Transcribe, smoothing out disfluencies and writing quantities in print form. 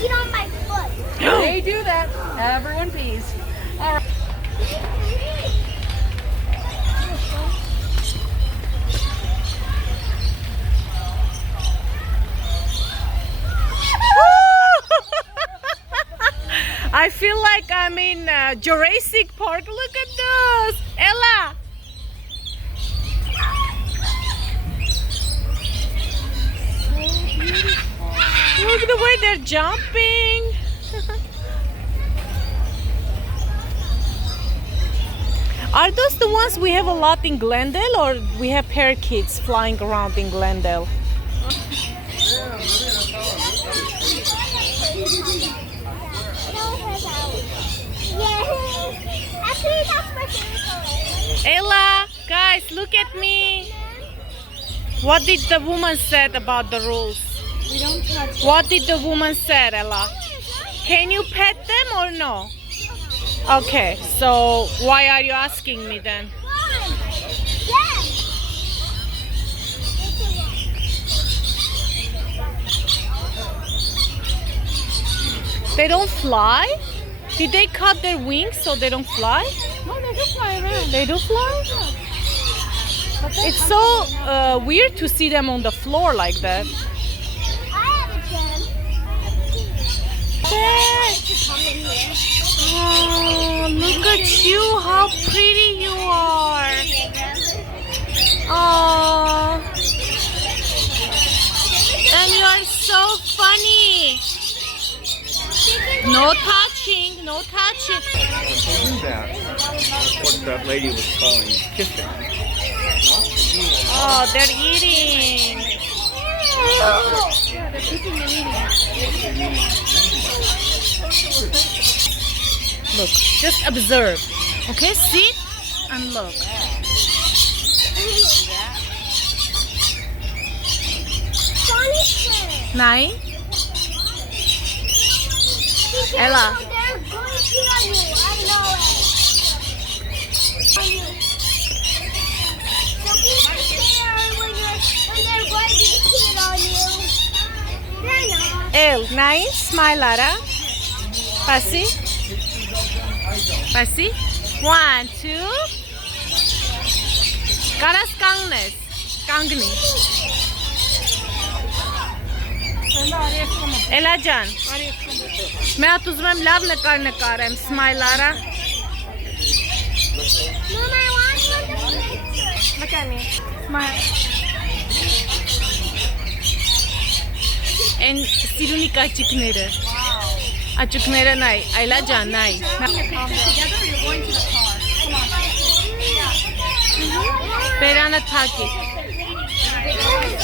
peed on my foot. They do that. Everyone pees. All right. I feel like I'm in Jurassic Park. Look at those. Ella. Look at the way they're jumping. Are those the ones we have a lot in Glendale, or we have parakeets flying around in Glendale? Actually, that's my favorite color. Ella, guys, look at me. What did the woman said about the rules? We don't touch. What did the woman said, Ella? Can you pet them or no? Okay, so why are you asking me then? They don't fly? Did they cut their wings so they don't fly? No, they do fly around. They do fly? It's so weird to see them on the floor like that. I have a gem. Oh, look at you, how pretty you are. Oh, and you are so funny. No touching, no touching. They do that. That's what that lady was calling kissing. Oh, they're eating. Yeah, they're eating and eating. Look, just observe. Okay, sit and look. Nai? Ella. They're going to pee on you. I know it. So be prepared when they're going to pee on you. They're not. El, Nai, smile, Lara. Pasi. Pasi. 1, 2. Karas kangnes. Kangni. Ella Jan. मैं तुझमें love नकार रहा हूँ smile आ रहा Mom, I want one. look at me smile and sirunika chiknere a chiknere nai Ella Jan nai perana thaki